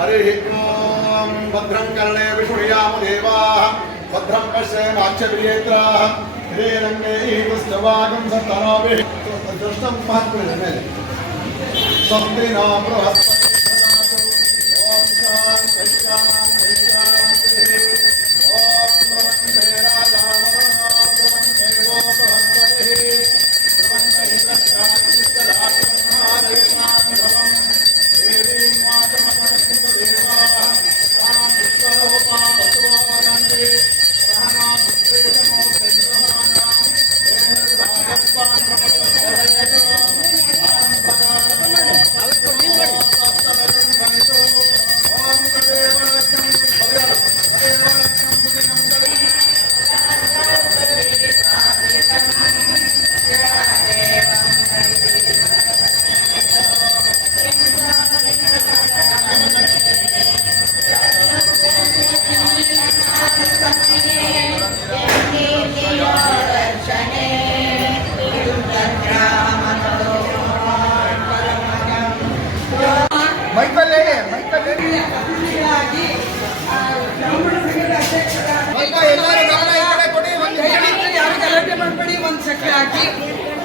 हरिः ॐ भद्रं कर्णे विष्णुयाम देवाः भद्रं पश्येमाक्षभिर्येत्राः हिरेरङ्गैस्तवागं सत्तनोभिः दृष्टं महत्त्वमेन स्वस्ति नो बृहस्पतिर्ददातु ॐ शान्तिः शान्तिः ॐ ब्रह्मणे राजावरणो ब्रह्मणे वो बृहस्पतिः ब्रह्मणे तत्रादिष्टराजमहादयनां भवम् देवीं वाचमनस्मितदेवाः तां विश्वरूपावतो वदन्ति सहना भुक्तेशमो चन्द्रमानां येन राजस्वान् प्रपदोषयतो अहं ओम तदेव लक्ष्यं सुदिनं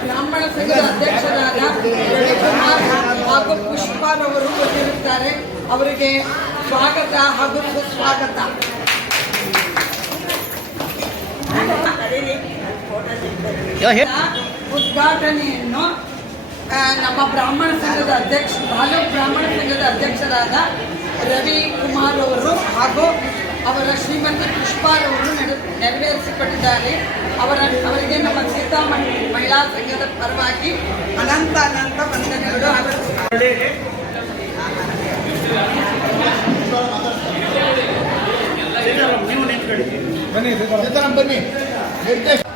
ಬ್ರಾಹ್ಮಣ ಸಂಘದ ಅಧ್ಯಕ್ಷರಾದ ರವಿಕುಮಾರ್ ಹಾಗೂ ಪುಷ್ಪರವರು ಬಂದಿರುತ್ತಾರೆ. ಅವರಿಗೆ ಸ್ವಾಗತ ಹಾಗೂ ಸುಸ್ವಾಗತ. ಉದ್ಘಾಟನೆಯನ್ನು ನಮ್ಮ ಬ್ರಾಹ್ಮಣ ಸಂಘದ ತಾಲೂಕು ಬ್ರಾಹ್ಮಣ ಸಂಘದ ಅಧ್ಯಕ್ಷರಾದ ರವಿಕುಮಾರ್ ಅವರು ಹಾಗೂ ಅವರ ಶ್ರೀಮತಿ ಪುಷ್ಪರವರು ನೆರವೇರಿಸಿಕೊಟ್ಟಿದ್ದಾರೆ. ಅವರಿಗೆ ನಮ್ಮ ಸೀತಾ ಮಹಿಳಾ ಸಂಘದ ಪರವಾಗಿ ಅನಂತ ವಂದನೆಗಳು. ಬನ್ನಿ.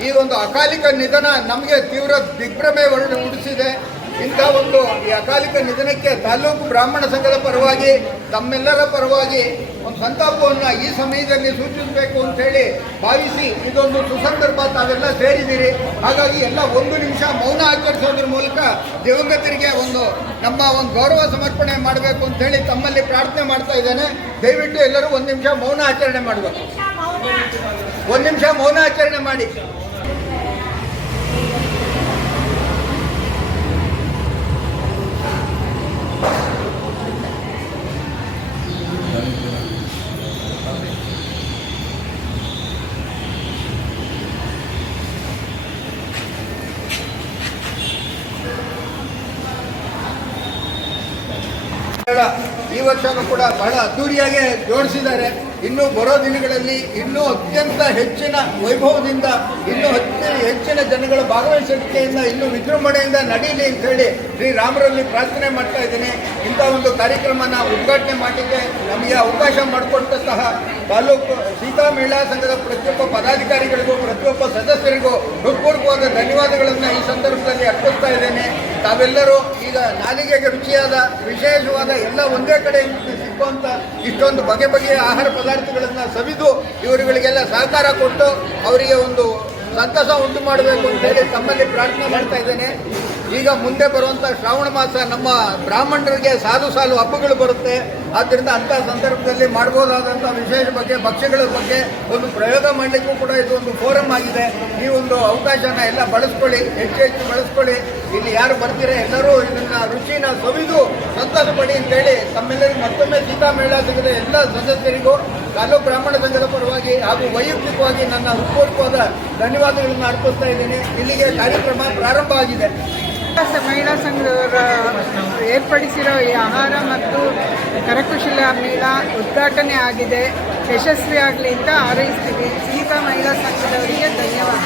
ಈ ಒಂದು ಅಕಾಲಿಕ ನಿಧನ ನಮಗೆ ತೀವ್ರ ದಿಗ್ಭ್ರಮೆ ಉಡಿಸಿದೆ. ಇಂಥ ಒಂದು ಈ ಅಕಾಲಿಕ ನಿಧನಕ್ಕೆ ತಾಲೂಕು ಬ್ರಾಹ್ಮಣ ಸಂಘದ ಪರವಾಗಿ ತಮ್ಮೆಲ್ಲರ ಪರವಾಗಿ ಒಂದು ಸಂತಾಪವನ್ನು ಈ ಸಮಯದಲ್ಲಿ ಸೂಚಿಸಬೇಕು ಅಂತೇಳಿ ಭಾವಿಸಿ ಇದೊಂದು ಸುಸಂದರ್ಭ ತಾವೆಲ್ಲ ಸೇರಿದ್ದೀರಿ. ಹಾಗಾಗಿ ಎಲ್ಲ 1 ನಿಮಿಷ ಮೌನ ಆಚರಿಸೋದ್ರ ಮೂಲಕ ದಿವಂಗತರಿಗೆ ನಮ್ಮ ಗೌರವ ಸಮರ್ಪಣೆ ಮಾಡಬೇಕು ಅಂತೇಳಿ ತಮ್ಮಲ್ಲಿ ಪ್ರಾರ್ಥನೆ ಮಾಡ್ತಾ ಇದ್ದೇನೆ. ದಯವಿಟ್ಟು ಎಲ್ಲರೂ 1 ನಿಮಿಷ ಮೌನ ಆಚರಣೆ ಮಾಡಬೇಕು. 1 ನಿಮಿಷ ಮೌನ ಆಚರಣೆ ಮಾಡಿ. ಈ ವರ್ಷನೂ ಕೂಡ ಬಹಳ ಅದ್ದೂರಿಯಾಗಿ ಜೋಡಿಸಿದ್ದಾರೆ. ಇನ್ನು ಬರೋ ದಿನಗಳಲ್ಲಿ ಇನ್ನೂ ಅತ್ಯಂತ ಹೆಚ್ಚಿನ ವೈಭವದಿಂದ ಇನ್ನೂ ಹೆಚ್ಚಿನ ಜನಗಳ ಭಾಗವಹಿಸುವಿಕೆಯಿಂದ ಇನ್ನೂ ವಿಜೃಂಭಣೆಯಿಂದ ನಡೀಲಿ ಅಂತ ಹೇಳಿ ಶ್ರೀರಾಮರಲ್ಲಿ ಪ್ರಾರ್ಥನೆ ಮಾಡ್ತಾ ಇದ್ದೀನಿ. ಇಂಥ ಒಂದು ಕಾರ್ಯಕ್ರಮನ ಉದ್ಘಾಟನೆ ಮಾಡಲಿಕ್ಕೆ ನಮಗೆ ಅವಕಾಶ ಮಾಡಿಕೊಟ್ಟಂತಹ ತಾಲೂಕು ಸೀತಾ ಮಹಿಳಾ ಸಂಘದ ಪ್ರತಿಯೊಬ್ಬ ಪದಾಧಿಕಾರಿಗಳಿಗೂ ಪ್ರತಿಯೊಬ್ಬ ಸದಸ್ಯರಿಗೂ ಹೃತ್ಪೂರ್ವಕವಾದ ಧನ್ಯವಾದಗಳನ್ನು ಈ ಸಂದರ್ಭದಲ್ಲಿ ಅರ್ಪಿಸ್ತಾ ಇದ್ದೇನೆ. ತಾವೆಲ್ಲರೂ ಈಗ ನಾಲಿಗೆಗೆ ರುಚಿಯಾದ ವಿಶೇಷವಾದ ಎಲ್ಲ ಒಂದೇ ಕಡೆ ಸಿಕ್ಕುವಂಥ ಇಷ್ಟೊಂದು ಬಗೆಯ ಆಹಾರ ಪದಾರ್ಥಗಳನ್ನು ಸವಿದು ಇವರುಗಳಿಗೆಲ್ಲ ಸಹಕಾರ ಕೊಟ್ಟು ಅವರಿಗೆ ಒಂದು ಸಂತಸ ಉಂಟು ಮಾಡಬೇಕು ಅಂತೇಳಿ ತಮ್ಮಲ್ಲಿ ಪ್ರಾರ್ಥನೆ ಮಾಡ್ತಾ ಇದ್ದೇನೆ. ಈಗ ಮುಂದೆ ಬರುವಂಥ ಶ್ರಾವಣ ಮಾಸ ನಮ್ಮ ಬ್ರಾಹ್ಮಣರಿಗೆ ಸಾಲು ಹಬ್ಬಗಳು ಬರುತ್ತೆ. ಆದ್ದರಿಂದ ಅಂಥ ಸಂದರ್ಭದಲ್ಲಿ ಮಾಡ್ಬೋದಾದಂಥ ವಿಶೇಷ ಬಗ್ಗೆ ಭಕ್ಷ್ಯಗಳ ಬಗ್ಗೆ ಒಂದು ಪ್ರಯೋಗ ಮಾಡಲಿಕ್ಕೂ ಕೂಡ ಇದು ಒಂದು ಫೋರಮ್ ಆಗಿದೆ. ಈ ಒಂದು ಅವಕಾಶನ ಎಲ್ಲ ಬಳಸ್ಕೊಳ್ಳಿ, ಹೆಚ್ಚು ಬಳಸ್ಕೊಳ್ಳಿ. ಇಲ್ಲಿ ಯಾರು ಬರ್ತೀರಾ ಎಲ್ಲರೂ ಇದನ್ನು ರುಚಿನ ಸವಿದು ಸಂತಸ ಪಡಿ ಅಂತೇಳಿ ತಮ್ಮೆಲ್ಲರಿಗೂ ಮತ್ತೊಮ್ಮೆ ಸೀತಾ ಮಹಿಳಾ ಸಂಘದ ಎಲ್ಲ ಸದಸ್ಯರಿಗೂ ತಾಲೂಕು ಬ್ರಾಹ್ಮಣ ಸಂಘದ ಪರವಾಗಿ ಹಾಗೂ ವೈಯಕ್ತಿಕವಾಗಿ ನನ್ನ ಹೃತ್ಪೂರ್ವಕವಾದ ಧನ್ಯವಾದಗಳನ್ನು ಅರ್ಪಿಸ್ತಾ ಇದ್ದೀನಿ. ಇಲ್ಲಿಗೆ ಕಾರ್ಯಕ್ರಮ ಪ್ರಾರಂಭ ಆಗಿದೆ. ಮಹಿಳಾ ಸಂಘದವರ ಏರ್ಪಡಿಸಿರೋ ಈ ಆಹಾರ ಮತ್ತು ಕರಕುಶಲ ಮೇಳ ಉದ್ಘಾಟನೆ ಆಗಿದೆ. ಯಶಸ್ವಿಯಾಗಲಿ ಅಂತ ಹಾರೈಸ್ತೀವಿ. ಸೀತಾ ಮಹಿಳಾ ಸಂಘದವರಿಗೆ ಧನ್ಯವಾದ.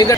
ಈಗ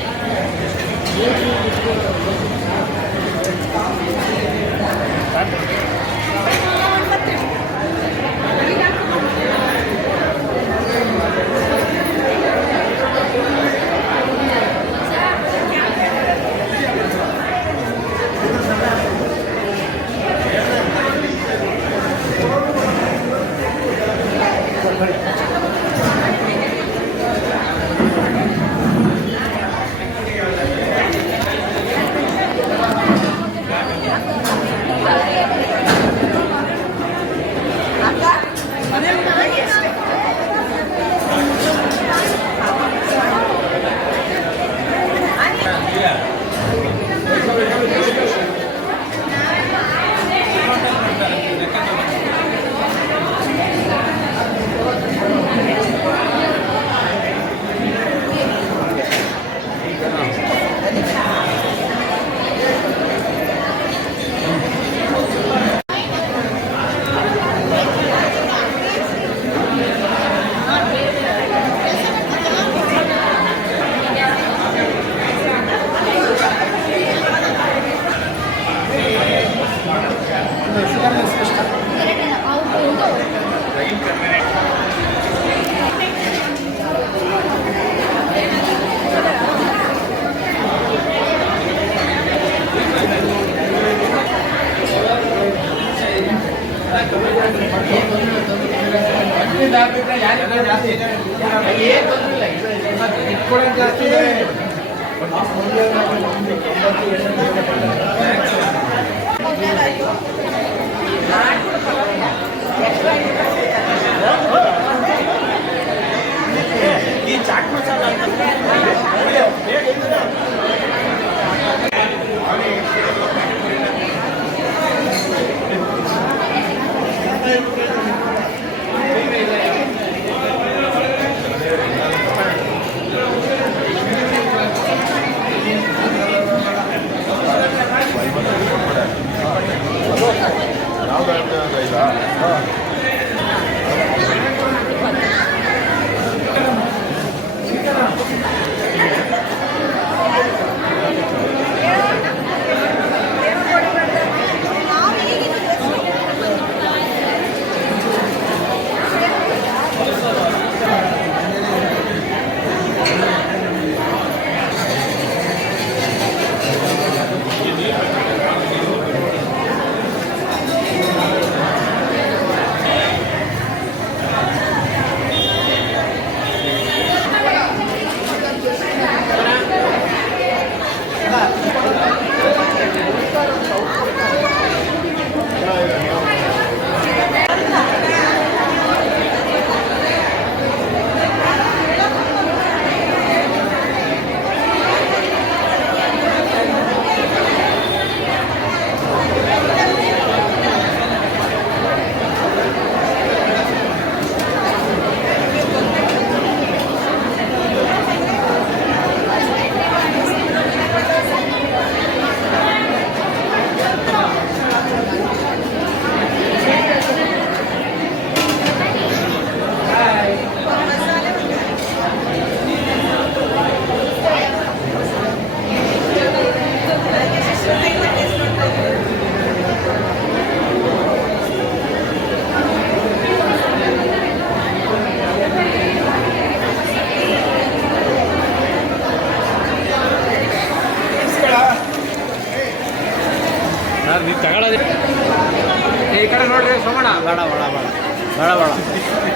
ನೀವು ತಗೊಳ್ಳೋದು ಈ ಕಡೆ ನೋಡ್ರಿ ಸೋಮಣ್ಣ. ಬೇಡ ಬೇಡ ಬೇಡ ಬೇಡ ಬೇಡ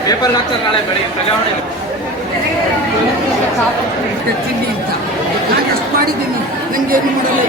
ಪೇಪರ್ ಹಾಕ್ತಾರೆ ನಾಳೆ ಬೆಳಿಗ್ಗೆ ಪ್ರಜಾವಣೆ ತಿಂಡಿ ಅಂತ ನಾನು ಅಷ್ಟು ಮಾಡಿದ್ದೀನಿ, ನನಗೇನು ಮಾಡಲ್ಲ.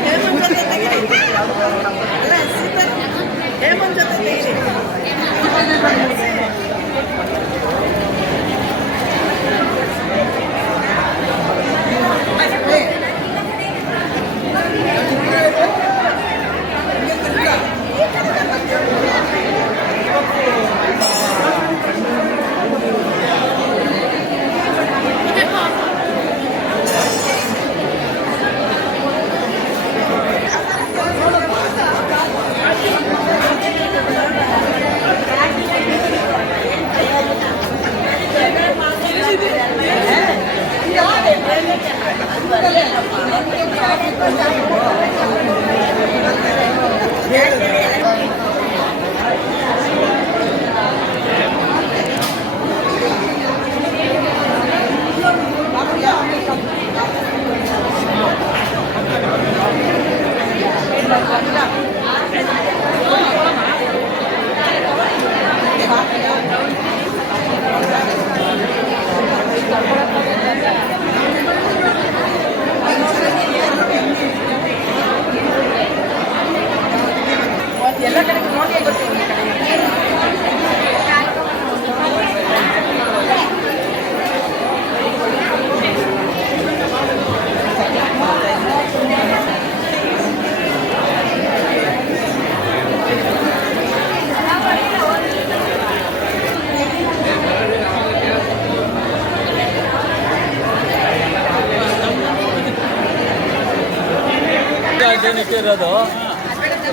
ಏನಕ್ಕೆ ಇರೋದು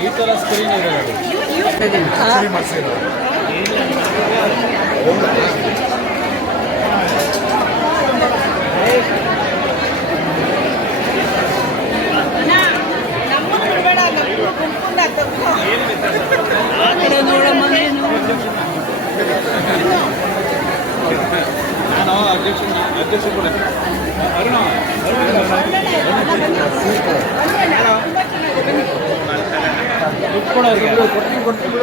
ಈ ಥರ ಸ್ಕ್ರೀನ್ ಇರೋದು ನಾನು ಅಧ್ಯಕ್ಷ ಕೂಡ ಅರುಣ ಕೊಡ್ತೀನಿ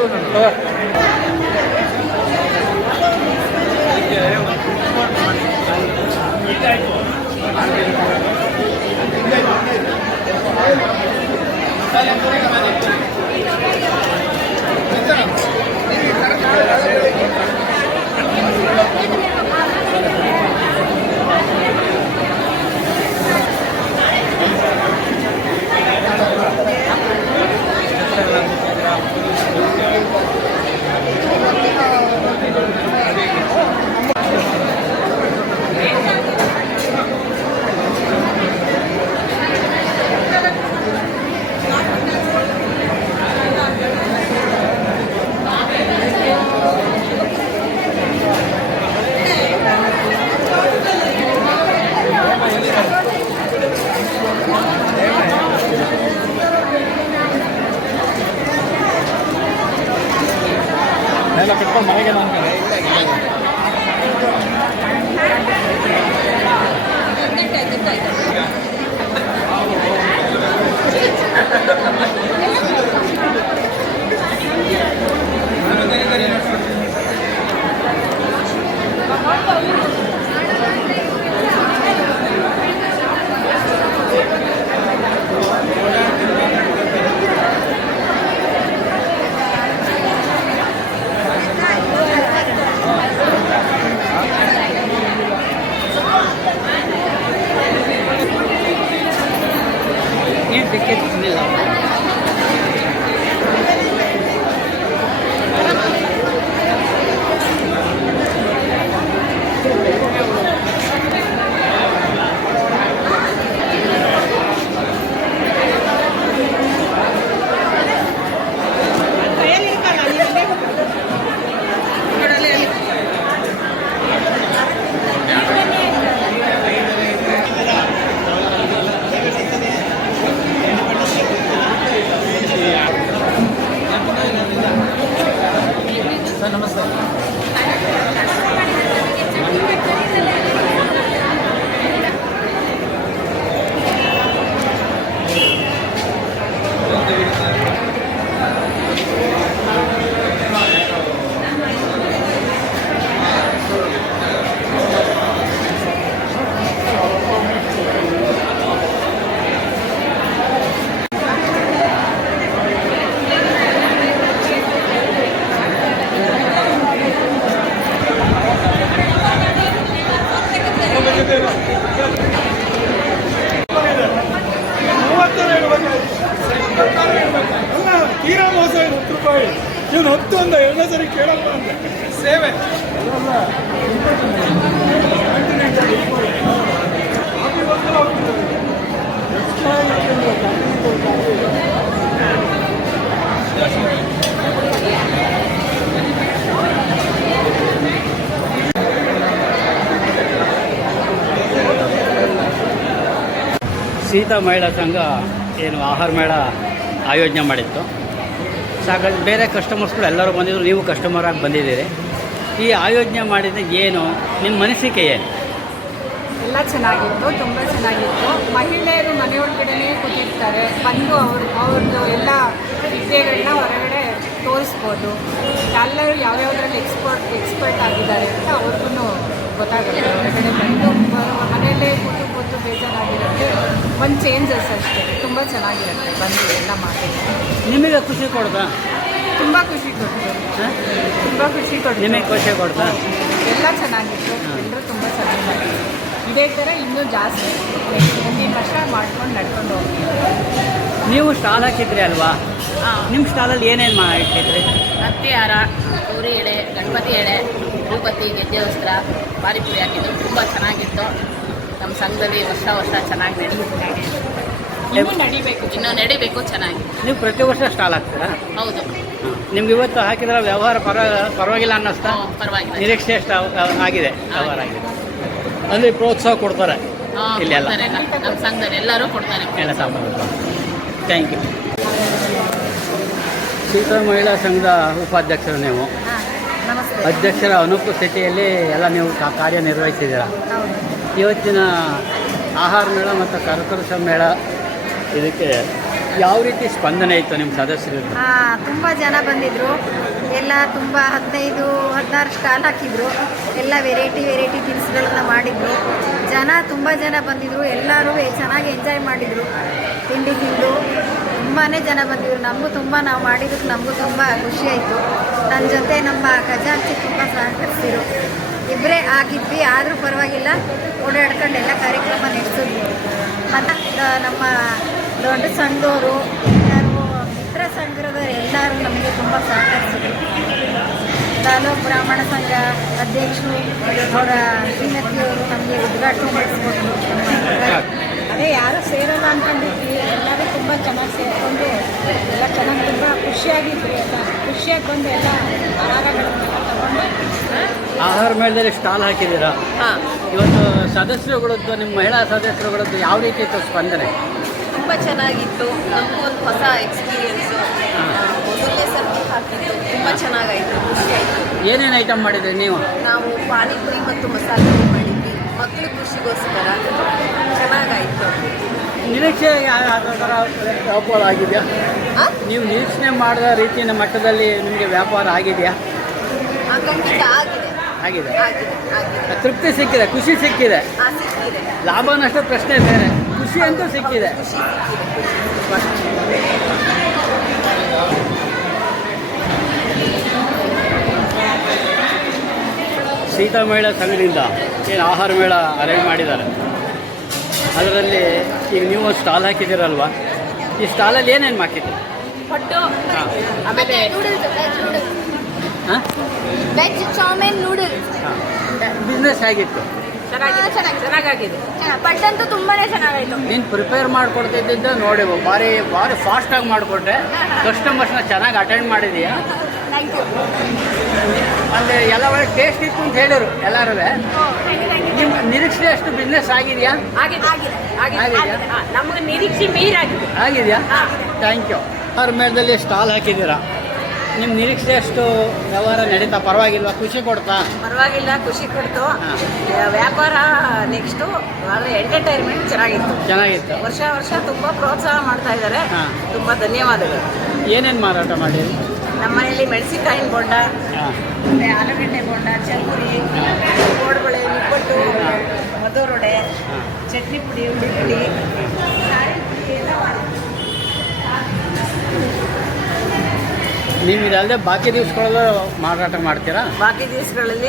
ಎಲ್ಲ ಕಟ್ಕೊಂಡು ಮನೆಗೆ ನಾನು ತೀರಾ ಮೋಸ ಇದು 10 ರೂಪಾಯಿ ಇವನು 10 ಅಂದ 2 ಸರಿ ಕೇಳಲ್ಲ ಅಂದೆ ಸೇವೆ ಸೀತಾ ಮಹಿಳಾ ಸಂಘ ಏನು ಆಹಾರ ಮೇಳ ಆಯೋಜನೆ ಮಾಡಿತ್ತು. ಸಾಕಷ್ಟು ಬೇರೆ ಕಸ್ಟಮರ್ಸ್ಗಳು ಎಲ್ಲರೂ ಬಂದಿದ್ರು, ನೀವು ಕಸ್ಟಮರಾಗಿ ಬಂದಿದ್ದೀರಿ. ಈ ಆಯೋಜನೆ ಮಾಡಿದ ಏನು ನಿಮ್ಮ ಮನಸ್ಸಿಗೆ ಏನು? ಎಲ್ಲ ಚೆನ್ನಾಗಿತ್ತು, ತುಂಬ ಚೆನ್ನಾಗಿತ್ತು. ಮಹಿಳೆಯರು ಮನೆಯೊಳಗಡೆನೇ ಕೂತಿರ್ತಾರೆ, ಬಂದು ಅವ್ರದ್ದು ಎಲ್ಲ ವಿದ್ಯೆಗಳನ್ನ ಹೊರಗಡೆ ತೋರಿಸ್ಬೋದು. ಎಲ್ಲರೂ ಯಾವ್ಯಾವುದ್ರಲ್ಲಿ ಎಕ್ಸ್ಪರ್ಟ್ ಆಗಿದ್ದಾರೆ ಅಂತ ಅವ್ರಿಗೂ ಗೊತ್ತಾಗುತ್ತೆ. ಹೊರಗಡೆ ಬಂದು ಮನೆಯಲ್ಲೇ ಕೂತು ಬೇಜಾರಾಗಿರುತ್ತೆ. ಒಂದು ಚೇಂಜಸ್ ಅಷ್ಟೇ, ತುಂಬ ಚೆನ್ನಾಗಿರುತ್ತೆ ಬಂದು ಎಲ್ಲ ಮಾಡಿ. ನಿಮಗೆ ಖುಷಿ ಕೊಡ್ತಾ? ತುಂಬ ಖುಷಿ ಕೊಡ್ತು, ತುಂಬ ಖುಷಿ ಕೊಡ್ತು. ನಿಮಗೆ ಖುಷಿ ಕೊಡ್ತಾ? ಎಲ್ಲ ಚೆನ್ನಾಗಿತ್ತು, ಎಲ್ಲರೂ ತುಂಬ ಚೆನ್ನಾಗಿ ಮಾಡಿದ್ರು. ಇದೇ ಥರ ಇನ್ನೂ ಜಾಸ್ತಿ ಮುಂದಿನ ವರ್ಷ ಮಾಡ್ಕೊಂಡು ನಡ್ಕೊಂಡು ಹೋಗ್ತೀವಿ. ನೀವು ಸ್ಟಾಲ್ ಹಾಕಿದ್ರಿ ಅಲ್ವಾ? ನಿಮ್ಮ ಸ್ಟಾಲಲ್ಲಿ ಏನೇನು ಇಟ್ಟಿದ್ರಿ? ಹತ್ತಿ ಹಾರ, ಗೌರಿ ಎಳೆ, ಗಣಪತಿ ಎಳೆ, ಭೂಪತಿ, ಗೆಜ್ಜೆ ವಸ್ತ್ರ, ಪಾನಿಪುರಿ ಹಾಕಿದ್ದು ತುಂಬ ಚೆನ್ನಾಗಿತ್ತು. ನಮ್ಮ ಸಂಘದಲ್ಲಿ ವರ್ಷ ಚೆನ್ನಾಗಿ ನಡೀತಿದೆ. ಇನ್ನೂ ನಡಿಬೇಕು. ಇನ್ನೂ ನಡಿಬೇಕು ಚೆನ್ನಾಗಿ. ನೀವು ಪ್ರತಿ ವರ್ಷ ಸ್ಟಾಲ್ ಹಾಕ್ತೀರಾ? ಹೌದು. ನಿಮ್ಗೆ ಇವತ್ತು ಹಾಕಿದ್ರೆ ವ್ಯವಹಾರ ಪರವಾಗಿಲ್ಲ ಅನ್ನಿಸ್ತಾ? ಪರವಾಗಿಲ್ಲ. ನಿರೀಕ್ಷೆ ಎಷ್ಟು ಆಗಿದೆ ವ್ಯವಹಾರ ಆಗಿದೆ ಅಂದರೆ ಪ್ರೋತ್ಸಾಹ ಕೊಡ್ತಾರೆ ಇಲ್ಲೆಲ್ಲ ಕೊಡ್ತಾರೆ, ನಮ್ಮ ಸಂಘದಲ್ಲಿ ಎಲ್ಲರೂ ಕೊಡ್ತಾರೆ. ಎಲ್ಲ ಸಾಮಾನು. Thank you. ಸೀತಾ ಮಹಿಳಾ ಸಂಘದ ಉಪಾಧ್ಯಕ್ಷರು ನೀವು. ನಮಸ್ತೆ. ಅಧ್ಯಕ್ಷರ ಅನುಪಸ್ಥಿತಿಯಲ್ಲಿ ಎಲ್ಲ ನೀವು ಕಾರ್ಯನಿರ್ವಹಿಸಿದ್ದೀರಾ. ಇವತ್ತಿನ ಆಹಾರ ಮೇಳ ಮತ್ತು ಕರಕುಶಲ ಮೇಳ ಇದಕ್ಕೆ ಯಾವ ರೀತಿ ಸ್ಪಂದನೆ ಇತ್ತು ನಿಮ್ಮ ಸದಸ್ಯರಿಗೆ? ತುಂಬ ಜನ ಬಂದಿದ್ದರು. ಎಲ್ಲ ತುಂಬ 15-16 ಸ್ಟಾಲ್ ಹಾಕಿದ್ರು. ಎಲ್ಲ ವೆರೈಟಿ ತಿನಿಸುಗಳನ್ನ ಮಾಡಿದ್ರು. ತುಂಬ ಜನ ಬಂದಿದ್ದರು. ಎಲ್ಲರೂ ಚೆನ್ನಾಗಿ ಎಂಜಾಯ್ ಮಾಡಿದರು. ತಿಂಡಿ ತಿಂದು ತುಂಬಾ ಜನ ಬಂದಿದ್ರು. ನಾವು ಮಾಡಿದ್ದಕ್ಕೆ ನಮಗೂ ತುಂಬ ಖುಷಿಯಾಯಿತು. ನನ್ನ ಜೊತೆ ನಮ್ಮ ಖಜಾಂಚಿ ತುಂಬ ಸಹಕರಿಸಿದ್ರು. ಇಬ್ಬರೇ ಆಗಿದ್ವಿ, ಆದರೂ ಪರವಾಗಿಲ್ಲ, ಓಡಾಡ್ಕೊಂಡು ಎಲ್ಲ ಕಾರ್ಯಕ್ರಮ ನಡೆಸಿದ್ವಿ. ಮತ್ತು ನಮ್ಮ ದೊಡ್ಡ ಸಂಘದವರು ಎಲ್ಲರೂ, ಮಿತ್ರ ಸಂಘದವರು ಎಲ್ಲರೂ ನಮಗೆ ತುಂಬ ಸಹಕರಿಸಿದ್ರು. ತಾಲೂಕು ಬ್ರಾಹ್ಮಣ ಸಂಘ ಅಧ್ಯಕ್ಷರು ಅವರ ಶ್ರೀಮತಿಯವರು ನಮಗೆ ಉದ್ಘಾಟನೆ ನಡೆಸಿಕೊಟ್ರು. ಅದೇ ಯಾರು ಸೇರೋಲ್ಲ ಅಂದ್ಕೊಂಡಿದ್ವಿ, ಎಲ್ಲರೂ ತುಂಬ ಚೆನ್ನಾಗಿ ಸೇರಿಕೊಂಡು ಎಲ್ಲ ಚೆನ್ನಾಗಿ ತುಂಬ ಖುಷಿಯಾಗಿದ್ವಿ. ಎಲ್ಲ ಖುಷಿಯಾಗಿ ಬಂದು ಎಲ್ಲ ಆಹಾರಗಳನ್ನೆಲ್ಲ ತಗೊಂಡು ಆಹಾರ ಮೇಳದಲ್ಲಿ ಸ್ಟಾಲ್ ಹಾಕಿದ್ದೀರಾ. ಇವತ್ತು ಸದಸ್ಯರುಗಳದ್ದು, ನಿಮ್ಮ ಮಹಿಳಾ ಸದಸ್ಯರುಗಳದ್ದು ಯಾವ ರೀತಿ ಇತ್ತು ಸ್ಪಂದನೆ? ತುಂಬ ಚೆನ್ನಾಗಿತ್ತು. ನಮಗೂ ಒಂದು ಹೊಸ ಎಕ್ಸ್ಪೀರಿಯನ್ಸು. ಮೊದಲನೇ ಸರ್ತಿ ಹಾಕಿದ್ದು ತುಂಬ ಚೆನ್ನಾಗಾಯಿತು, ಖುಷಿಯಾಯಿತು. ಏನೇನು ಐಟಮ್ ಮಾಡಿದ್ರಿ ನೀವು? ನಾವು ಪಾನಿಪುರಿ ಮತ್ತು ಮಸಾಲೆ ಪುರಿ ಮಾಡಿದ್ವಿ, ಮಕ್ಕಳು ಖುಷಿಗೋಸ್ಕರ. ಚೆನ್ನಾಗಾಯಿತು. ನಿರೀಕ್ಷೆ ಯಾವ ಥರ ವ್ಯಾಪಾರ ಆಗಿದೆಯಾ? ನೀವು ನಿರೀಕ್ಷಣೆ ಮಾಡಿದ ರೀತಿಯ ಮಟ್ಟದಲ್ಲಿ ನಿಮಗೆ ವ್ಯಾಪಾರ ಆಗಿದೆಯಾ? ಖಂಡಿತ ಆಗಿದೆ. ಆಗಿದೆ. ಆಗಿದೆ. ತೃಪ್ತಿ ಸಿಕ್ಕಿದೆ, ಖುಷಿ ಸಿಕ್ಕಿದೆ. ಸಿಕ್ಕಿದೆ. ಲಾಭ ನಷ್ಟ ಪ್ರಶ್ನೆ ಬೇರೆ, ಖುಷಿ ಅಂತೂ ಸಿಕ್ಕಿದೆ. ಸೀತಾ ಮಹಿಳಾ ಸಂಘದಿಂದ ಏನು ಆಹಾರ ಮೇಳ ಅರೇಂಜ್ ಮಾಡಿದ್ದಾರೆ, ಅದರಲ್ಲಿ ಈಗ ನೀವು ಒಂದು ಸ್ಟಾಲ್ ಹಾಕಿದ್ದೀರಲ್ವ, ಈ ಸ್ಟಾಲಲ್ಲಿ ಏನೇನು ಹಾಕಿದ್ದೀರಿ? ಆಮೇಲೆ ಹಾಂ, ವೆಜ್ ಚಾವ್ಮೀನ್ ನೂಡಲ್ಸ್. ಬಿಸ್ನೆಸ್ ಹೇಗಿತ್ತು? ಚೆನ್ನಾಗಿದೆ. ಪಟ್ಟಂತೂ ತುಂಬಾನೇ ಚೆನ್ನಾಗಾಯ್ತು. ನೀನು ಪ್ರಿಪೇರ್ ಮಾಡಿಕೊಡ್ತಿದ್ದ ನೋಡಿ, ಭಾರಿ ಫಾಸ್ಟಾಗಿ ಮಾಡಿಕೊಟ್ಟೆ. ಕಸ್ಟಮರ್ಸ್ನ ಚೆನ್ನಾಗಿ ಅಟೆಂಡ್ ಮಾಡಿದೀಯಾ. ಅಂದರೆ ಎಲ್ಲ ಒಳ್ಳೆ ಟೇಸ್ಟ್ ಇತ್ತು ಅಂತ ಹೇಳಿದ್ರು ಎಲ್ಲರೂ. ನಿಮ್ಮ ನಿರೀಕ್ಷೆ ಅಷ್ಟು ಬಿಸ್ನೆಸ್ ಆಗಿದೆಯಾ? ನಮಗೆ ನಿರೀಕ್ಷೆ ಮೀರಾಗಿದೆ. ಆಗಿದೆಯಾ? Thank you. ಆಹಾರ ಮೇಳದಲ್ಲಿ ಸ್ಟಾಲ್ ಹಾಕಿದ್ದೀರಾ, ನಿಮ್ಮ ನಿರೀಕ್ಷೆ ಅಷ್ಟು ವ್ಯವಹಾರ ನಡೀತಾ? ಪರವಾಗಿಲ್ವಾ? ಖುಷಿ ಕೊಡ್ತಾ? ಪರವಾಗಿಲ್ಲ, ಖುಷಿ ಕೊಡ್ತು. ವ್ಯಾಪಾರ ನೆಕ್ಸ್ಟು ಎಂಟರ್ಟೈನ್ಮೆಂಟ್ ಚೆನ್ನಾಗಿತ್ತು. ವರ್ಷ ತುಂಬ ಪ್ರೋತ್ಸಾಹ ಮಾಡ್ತಾ ಇದ್ದಾರೆ. ತುಂಬ ಧನ್ಯವಾದಗಳು. ಏನೇನು ಮಾರಾಟ ಮಾಡಿರಿ? ನಮ್ಮ ಮನೆಯಲ್ಲಿ ಮೆಣಸಿನಕಾಯಿನ ಬೋಂಡ, ಆಲೂಗಡ್ಡೆ ಬೋಂಡ, ಚಂಪುರಿ, ಕೋಡ್ಬಳೆ, ನಿಪ್ಪಟ್ಟು, ಮಧುರೊಡೆ, ಚಟ್ನಿ ಪುಡಿ, ಹುಳಿ ಪುಡಿ, ಸಾರಿನ ಪುಡಿ ಎಲ್ಲ ಮಾಡಿದ್ವಿ. ನೀವು ಇದಲ್ಲದೆ ಬಾಕಿ ದಿವಸಗಳಲ್ಲೂ ಮಾರಾಟ ಮಾಡ್ತೀರಾ? ಬಾಕಿ ದಿವಸಗಳಲ್ಲಿ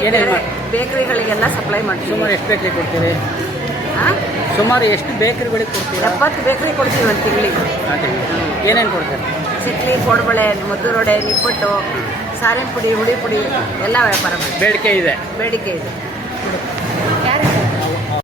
ಬೇಕರಿಗಳಿಗೆಲ್ಲ ಸಪ್ಲೈ ಮಾಡ್ತೀವಿ. ಸುಮಾರು ಎಷ್ಟು ಬೇಕರಿ ಕೊಡ್ತೀರಿ? ಸುಮಾರು ಎಷ್ಟು ಬೇಕರಿಗಳಿಗೆ ಕೊಡ್ತೀರಾ? 70 ಬೇಕರಿ ಕೊಡ್ತೀವಿ ಒಂದು ತಿಂಗಳಿಗೆ. ಏನೇನು ಕೊಡ್ತೀರಾ? ಚಟ್ನಿ, ಕೋಡ್ಬಳೆ, ಮದ್ದೂರೊಡೆ, ನಿಪ್ಪಟ್ಟು, ಸಾರಿನ ಪುಡಿ, ಹುಳಿ ಪುಡಿ ಎಲ್ಲ ವ್ಯಾಪಾರ ಮಾಡ್ತೀವಿ. ಬೇಡಿಕೆ ಇದೆ. ಬೇಡಿಕೆ ಇದೆ.